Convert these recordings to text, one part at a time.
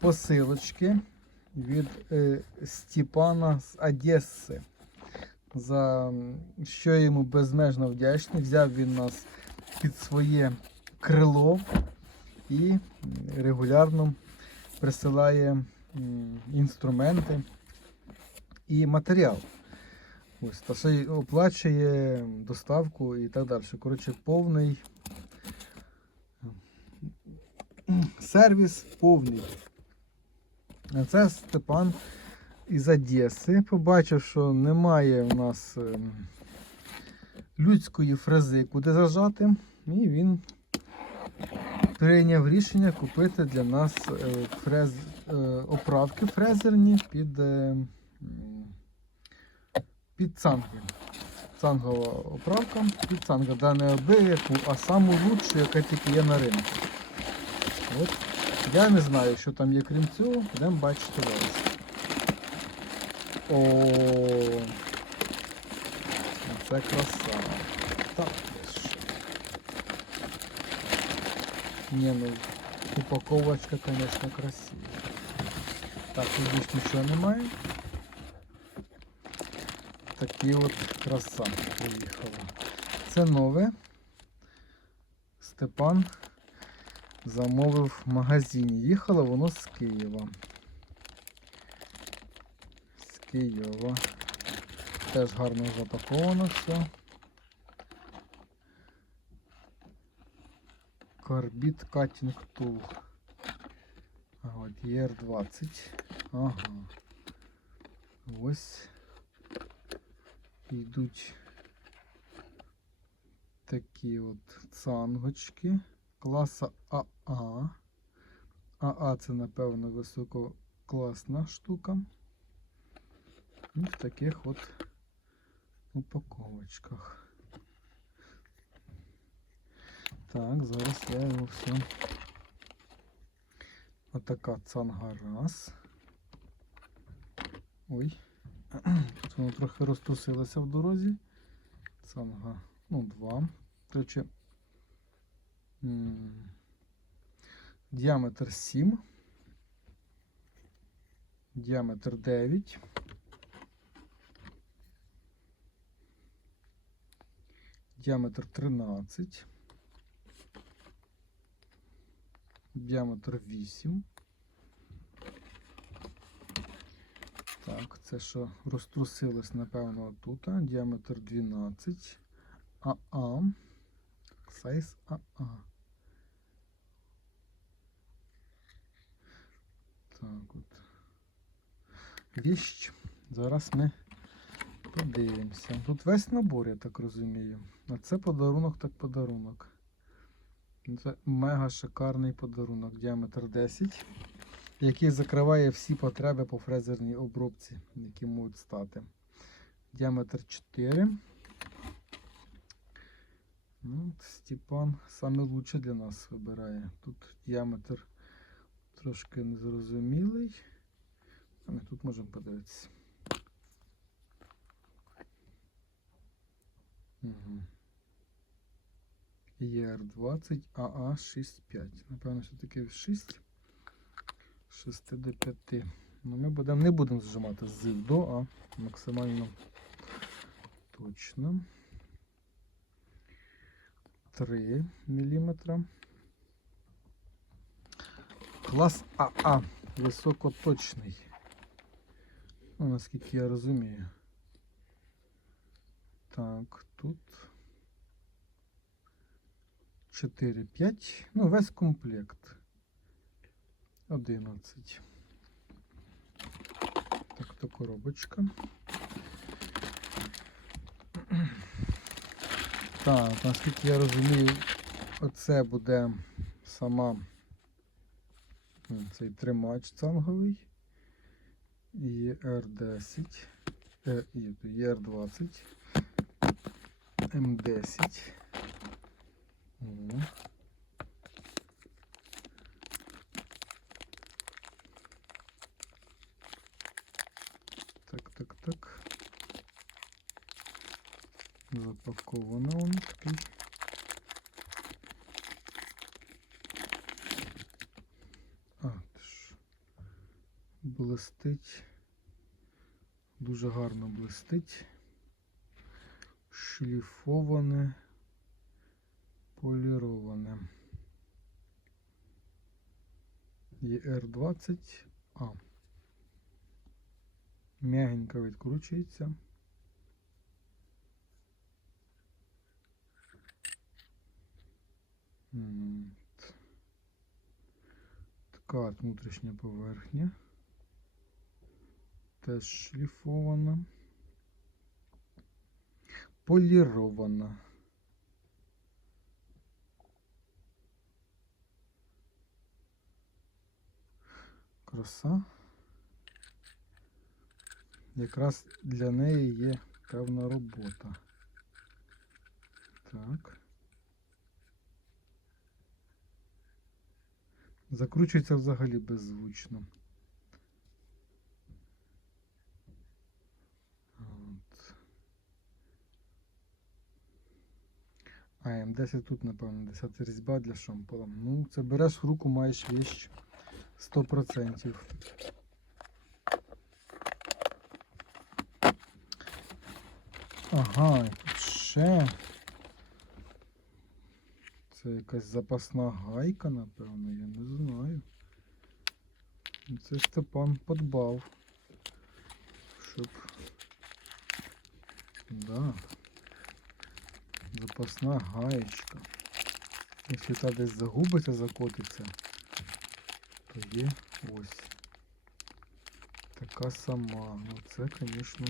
посилочки від е, Степана з Одеси. За що я йому безмежно вдячний. Взяв він нас під своє крило і регулярно присилає інструменти і матеріал. Ось, та ще й оплачує доставку і так далі. Коротше, повний сервіс повний. Це Степан із Одеси. Побачив, що немає у нас ем, людської фрези, куди зажати, і він прийняв рішення купити для нас е, фрез, е, оправки фрезерні під, е, під цанги. Цангова оправка під цанга. Да не обияку, а саму лучшу, яка тільки є на ринку. От. Я не знаю, що там є крім цього, будемо бачити зараз. О, це краса. Так. Ні, ну упаковочка, звісно, красива. Так, тут більш нічого немає. Такі от краса приїхала. Це нове. Степан замовив в магазині. Їхало воно з Києва. З Києва. Теж гарно запаковано все. Карбіт Катінг Тул. От ER20. Ага. Ось йдуть такі от цангочки класа АА. АА це, напевно, висококласна штука. І в таких от упаковочках. Так, зараз я його все. Отака цанга раз. Ой. Тут воно трохи розтрусилося в дорозі. Цанга, ну, два. Короче, м, діаметр 7. Діаметр 9. Діаметр 13. Діаметр 8. Так, це що розтрусилось, напевно, отут. а, Діаметр 12. АА. Сайз АА. Так от. Віщ. Зараз ми подивимося. Тут весь набор, я так розумію. А це подарунок, так подарунок. Це мега шикарний подарунок. Діаметр 10, який закриває всі потреби по фрезерній обробці, які можуть стати. Діаметр 4. Ну, от Степан саме лучше для нас вибирає. Тут діаметр трошки незрозумілий. А ми тут можемо подивитися. Угу. ER20 AA65. Напевно, все-таки 6. 6 до 5. Ну, ми будемо, не будемо зжимати з до, а максимально точно. 3 мм. Клас АА. Високоточний. Ну, наскільки я розумію. Так, тут 4, 5. Ну, весь комплект. 11. Так, то коробочка. Так, наскільки я розумію, оце буде сама цей тримач цанговий. ER10. І ER20. М10. Так, так, так. Запаковано он такий. А, ти ж. Блистить. Дуже гарно блистить. Шліфоване, поліроване. ЄР20А. М'ягенько відкручується. Така от внутрішня поверхня. Теж шліфована. Полірована. Краса. Якраз для неї є певна робота. Так. Закручується взагалі беззвучно. А, М10 тут, напевно, 10 різьба для шомпола. Ну, це береш в руку, маєш віщ 100%. Ага, ще. Це якась запасна гайка, напевно, я не знаю. Ну, Це Степан подбав. Щоб. Да. Запасна гаєчка. Якщо та десь загубиться, закотиться, то є ось. Така сама. Ну це, звісно.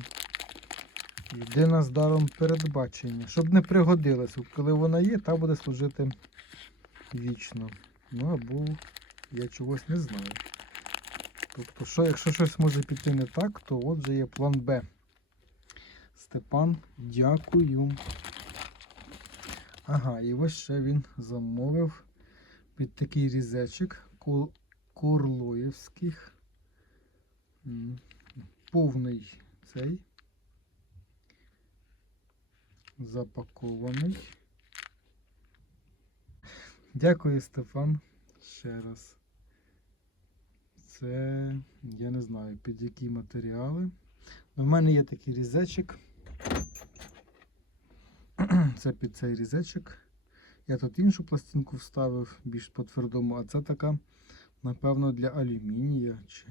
Єдина з даром передбачення. Щоб не пригодилась. От Коли вона є, та буде служити вічно. Ну або я чогось не знаю. Тобто, що, якщо щось може піти не так, то от же є план Б. Степан, дякую. Ага, і ось ще він замовив під такий різечок. М, Повний цей. Запакований. Дякую, Стефан. Ще раз. Це я не знаю під які матеріали. У мене є такий різечок. Це під цей різечок. Я тут іншу пластинку вставив, більш по твердому, а це така, напевно, для алюмінія чи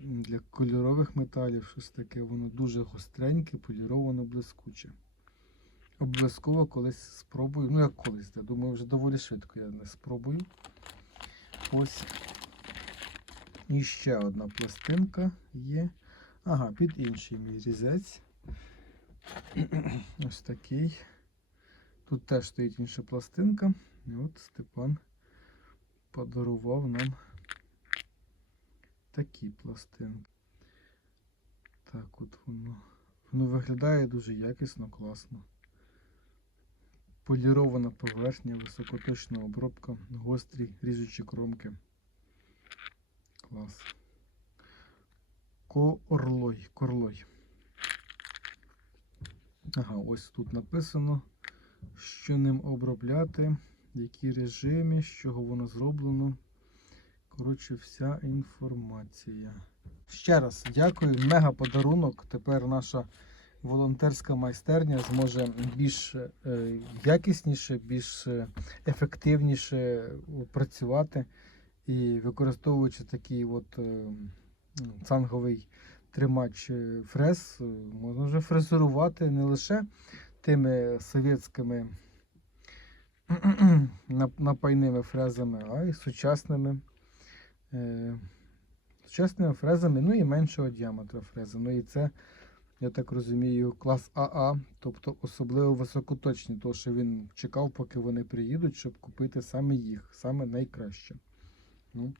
для кольорових металів, щось таке. Воно дуже гостреньке, поліровано, блискуче. Обов'язково колись спробую. Ну, як колись, я думаю, вже доволі швидко я не спробую. Ось. І ще одна пластинка є. Ага, під інший мій різець. Ось такий. Тут теж стоїть інша пластинка. І от Степан подарував нам такі пластинки. Так, от воно. Воно виглядає дуже якісно, класно. Полірована поверхня, високоточна обробка, гострі ріжучі кромки. Клас. Коорлой. Корлой. Ага, ось тут написано, що ним обробляти, в якій режимі, з чого воно зроблено. Коротше, вся інформація. Ще раз дякую, мега подарунок. Тепер наша волонтерська майстерня зможе більш е, якісніше, більш е, ефективніше працювати і використовуючи такий от е, цанговий тримач фрез, можна вже фрезерувати не лише тими совєтськими напайними фрезами, а й сучасними. е, Сучасними фрезами, ну і меншого діаметра фрези. Ну і це, я так розумію, клас АА, тобто особливо високоточні, тому що він чекав, поки вони приїдуть, щоб купити саме їх, саме найкраще. Ну,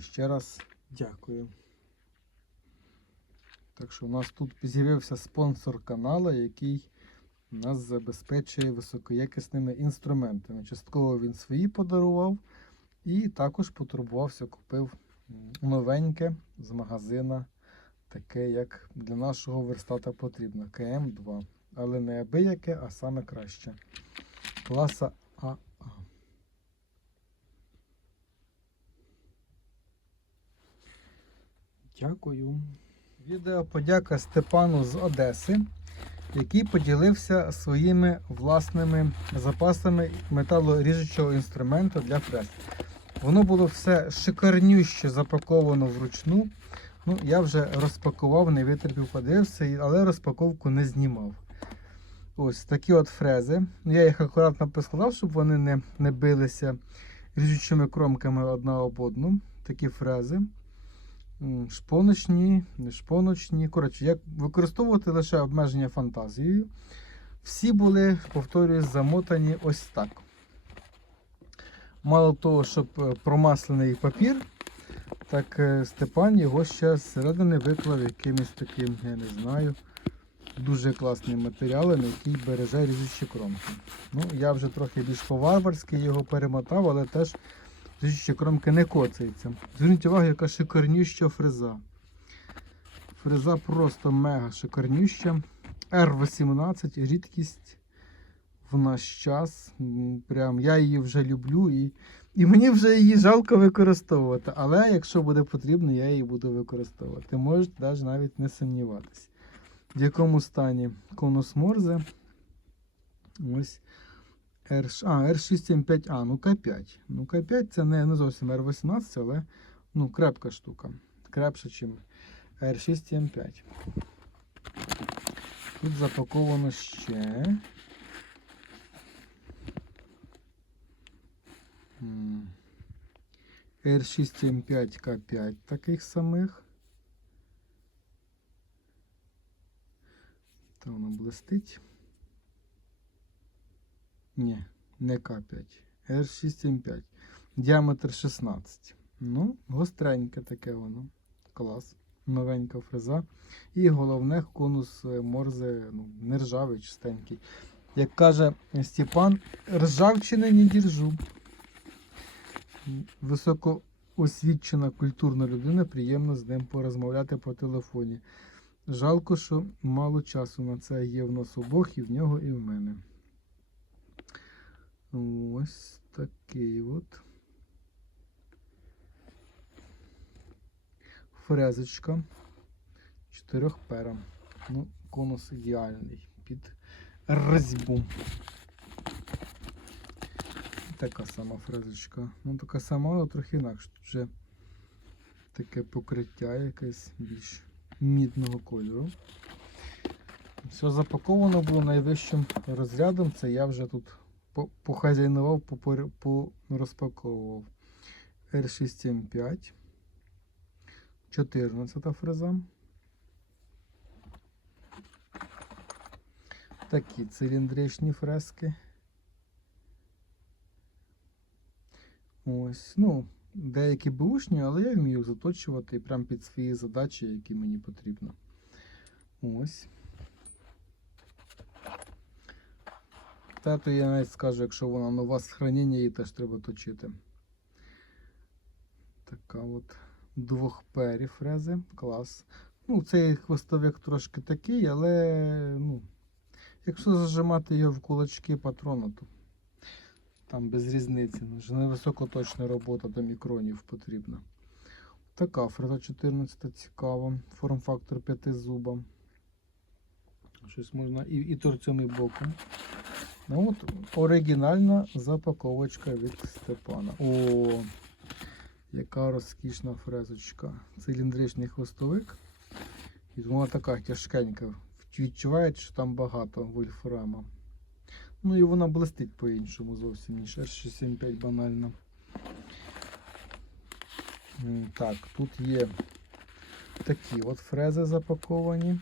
ще раз дякую. Так що у нас тут з'явився спонсор каналу, який нас забезпечує високоякісними інструментами. Частково він свої подарував і також потурбувався, купив новеньке з магазина, таке, як для нашого верстата потрібно КМ2. Але не абияке, а саме краще. Класа АА. Дякую. Відео подяка Степану з Одеси, який поділився своїми власними запасами металоріжучого інструменту для фрез. Воно було все шикарнюще запаковано вручну. Ну, я вже розпакував, не витерпів, подивився, але розпаковку не знімав. Ось такі от фрези. Ну, Я їх акуратно поскладав, щоб вони не, не билися ріжучими кромками одна об одну. Такі фрези. Шпоночні, не шпоночні. Коротше, як використовувати лише обмеження фантазією. Всі були, повторюю, замотані ось так. Мало того, щоб е, промаслений папір, так е, Степан його ще зсередини виклав якимось таким, я не знаю, дуже класним матеріалом, який береже ріжучі кромки. Ну, я вже трохи більш по-варварськи його перемотав, але теж ріжучі кромки не коцаються. Зверніть увагу, яка шикарнюща фреза. Фреза просто мега шикарнюща. R18 рідкість в наш час. Прям я її вже люблю і, і мені вже її жалко використовувати. Але якщо буде потрібно, я її буду використовувати. Можете навіть не сумніватися. В якому стані конус Морзе. Ось R, а, R675A, ну К5. Ну К5 це не, не зовсім R18, але ну, крепка штука. Крепша, ніж R675. Тут запаковано ще. М, R675К5 таких самих. Та воно блистить. Ні, не К5. R675. Діаметр 16. Ну, гостреньке таке воно. Клас. Новенька фреза. І головне, конус е, морзе ну, не ржавий, чистенький. Як каже Степан, ржавчини не держу. Високоосвічена культурна людина, приємно з ним порозмовляти по телефоні. Жалко, що мало часу на це є в нас обох, і в нього, і в мене. Ось такий от. Фрезочка. Чотирьох пера. Ну, конус ідеальний під резьбу. Така сама фрезочка. Ну, така сама, але трохи інакше. Тут вже таке покриття якесь більш мідного кольору. Все запаковано було найвищим розрядом. Це я вже тут похазяйнував, порозпаковував. R675. 14 фреза. Такі циліндричні фрески. Ось, ну, деякі бушні, але я вмію заточувати прямо під свої задачі, які мені потрібно. Ось. Тато я навіть скажу, якщо вона нова з хранення, її теж треба точити. Така от двохпері фрези. Клас. Ну, цей хвостовик трошки такий, але ну, якщо зажимати його в кулачки патрона, то там без різниці. Ну, Вже невисокоточна робота до мікронів потрібна. Така фреза 14 цікава. Форм-фактор 5 зуба. Щось можна і, і торцем, і боком. Ну, от оригінальна запаковочка від Степана. О, яка розкішна фрезочка. Циліндричний хвостовик. І вона така тяжкенька. Відчувається, що там багато вольфрама. Ну і вона блистить по-іншому зовсім, ніж R675 банально. Так, тут є такі от фрези запаковані.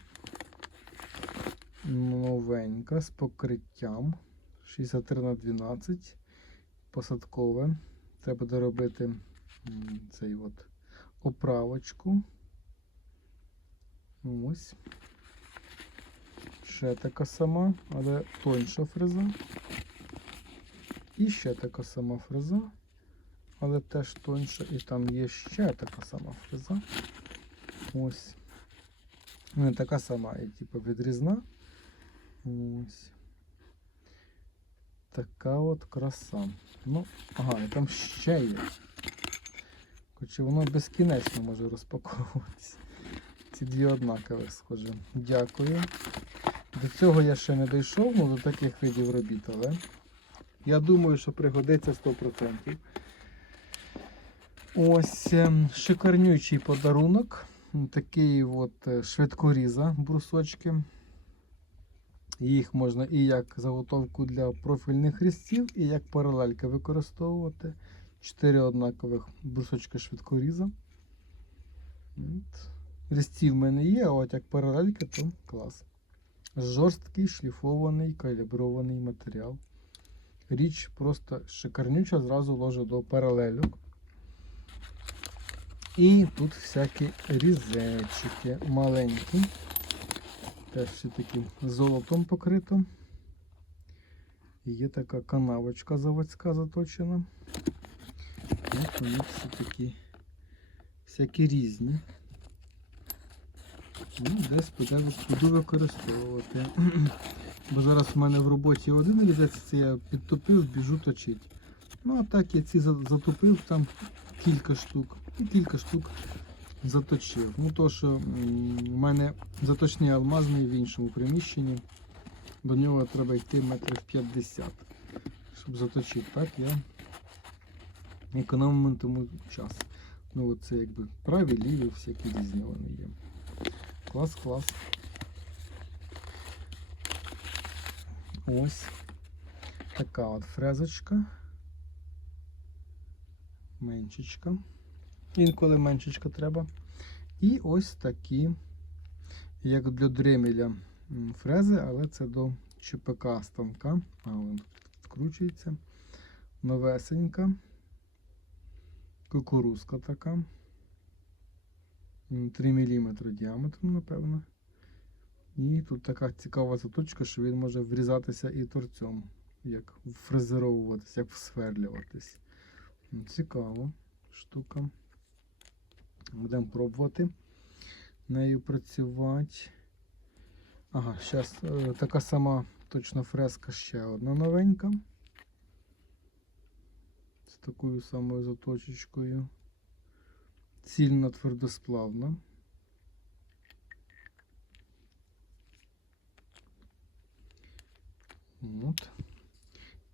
Новенька з покриттям 63 на 12 посадкове. Треба доробити цей от оправочку. Ось. Ще така сама, але тоньша фреза. І ще така сама фреза, але теж тоньша. І там є ще така сама фреза. Ось. Не така сама, і типу відрізна. Ось. Така от краса. Ну, ага, і там ще є. Хоча воно безкінечно може розпаковуватися. Ці дві однакові схожі. Дякую. До цього я ще не дійшов, ну, до таких видів робіт, але я думаю, що пригодиться 100%. Ось ем, шикарнючий подарунок. Такий от е, швидкоріза брусочки. Їх можна і як заготовку для профільних різців, і як паралельки використовувати. Чотири однакових брусочка швидкоріза. Різці в мене є, а от як паралельки, то клас. Жорсткий, шліфований, калібрований матеріал. Річ просто шикарнюча, зразу ложу до паралельок. І тут всякі різечики маленькі. Теж всі такі золотом покрито. Є така канавочка заводська заточена. От вони всі такі всякі різні. Ну, десь буду використовувати. Бо зараз в мене в роботі один різець, це я підтопив, біжу точить. Ну а так я ці затопив там кілька штук. І кілька штук заточив. Ну то, що в мене заточний алмазний в іншому приміщенні. До нього треба йти метрів 50, щоб заточити. Так я економитиму час. Ну от це якби праві, ліві, всякі різні вони є. Клас, клас. Ось така от фрезочка. Меншечка. Інколи меншечка треба. І ось такі, як для дремеля фрези, але це до ЧПК станка. А він тут відкручується. Новесенька. Кукурузка така. 3 мм діаметром, напевно. І тут така цікава заточка, що він може врізатися і торцем, як фрезеровуватись, як всверлюватись. Цікаво штука. Будемо пробувати нею працювати. Ага, зараз така сама точно фреска ще одна новенька. З такою самою заточечкою. Цільно твердосплавна. От.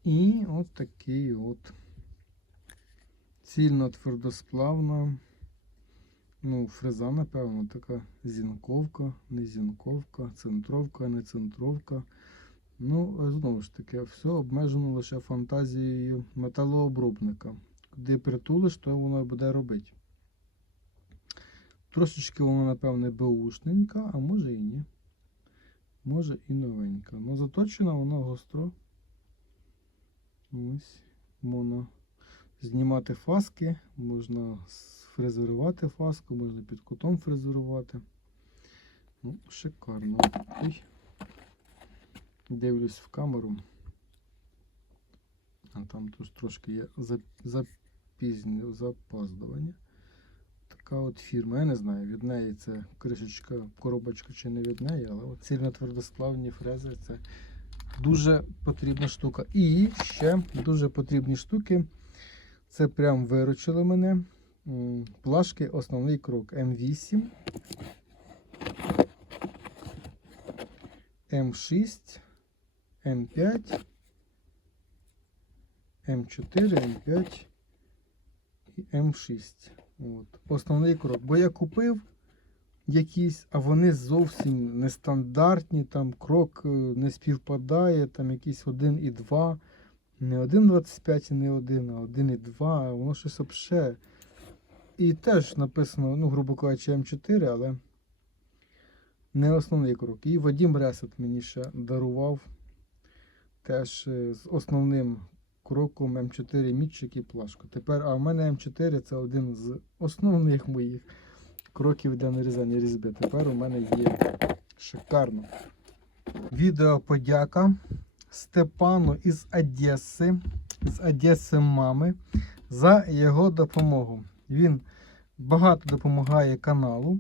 І от такий от цільно твердосплавна. Ну, фреза, напевно, така зінковка, не зінковка, центровка, не центровка. Ну, знову ж таки, все обмежено лише фантазією металообробника. Куди притулиш, то воно буде робити. Трошечки вона, напевне, беушненька, а може і ні. Може і новенька. Ну, заточена вона гостро. Ось. Можна знімати фаски, можна фрезерувати фаску, можна під кутом фрезерувати. Ну, шикарно. Ой. Дивлюсь в камеру. А там тут трошки є за- запізню, запаздування. Така от фірма. Я не знаю, від неї це кришечка, коробочка чи не від неї, але цільно твердосплавні фрези це дуже потрібна штука. І ще дуже потрібні штуки. Це прям виручили мене. Плашки основний крок М8, М6, М5, М4, М5 і М6. От. Основний крок. Бо я купив якісь, а вони зовсім нестандартні, там крок е, не співпадає, там якісь 1 і 2. Не 1,25 і не 1, а 1,2, воно щось обше. І теж написано, ну, грубо кажучи, М4, але не основний крок. І Вадім Ресет мені ще дарував теж е, з основним кроком М4 мітчик і плашку. Тепер, а в мене М4 це один з основних моїх кроків для нарізання різьби. Тепер у мене є шикарно. Відео подяка Степану із Одеси, з Одеси мами, за його допомогу. Він багато допомагає каналу.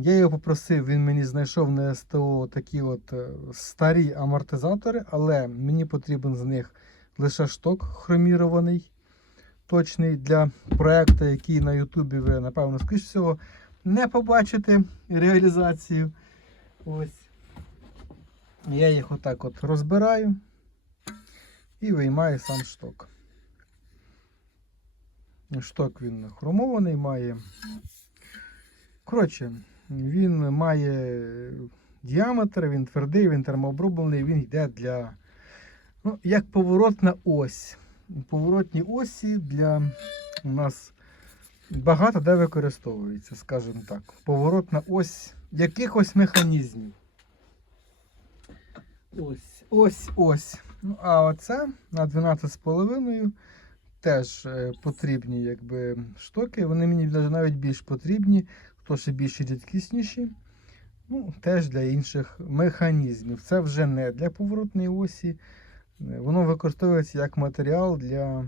Я його попросив, він мені знайшов на СТО такі от е, старі амортизатори, але мені потрібен з них лише шток хромірований, точний для проекту, який на Ютубі ви, напевно, скоріш всього, не побачити реалізацію. Ось. Я їх отак от розбираю і виймаю сам шток. Шток він хромований має. Коротше, він має діаметр, він твердий, він термооброблений, він йде для. Ну, як поворотна ось. Поворотні осі для у нас багато де використовується, скажімо так. Поворотна ось якихось механізмів. Ось, ось, ось. Ну, а оце на 12,5 теж е, потрібні якби, штоки. Вони мені навіть більш потрібні, хто ще більш рідкісніші. Ну, теж для інших механізмів. Це вже не для поворотної осі. Е, Воно використовується як матеріал для.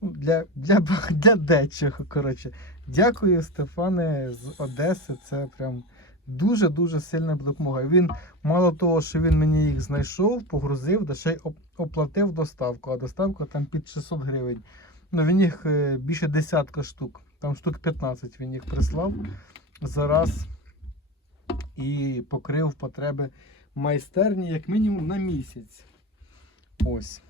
ну, Для, для, для дечого. Коротше. Дякую, Стефане з Одеси. Це прям дуже-дуже сильна допомога. Він мало того, що він мені їх знайшов, погрузив, да ще й оплатив доставку. А доставка там під 600 гривень. Ну, він їх е, більше десятка штук, там штук 15 він їх прислав зараз і покрив потреби майстерні як мінімум на місяць. Ось.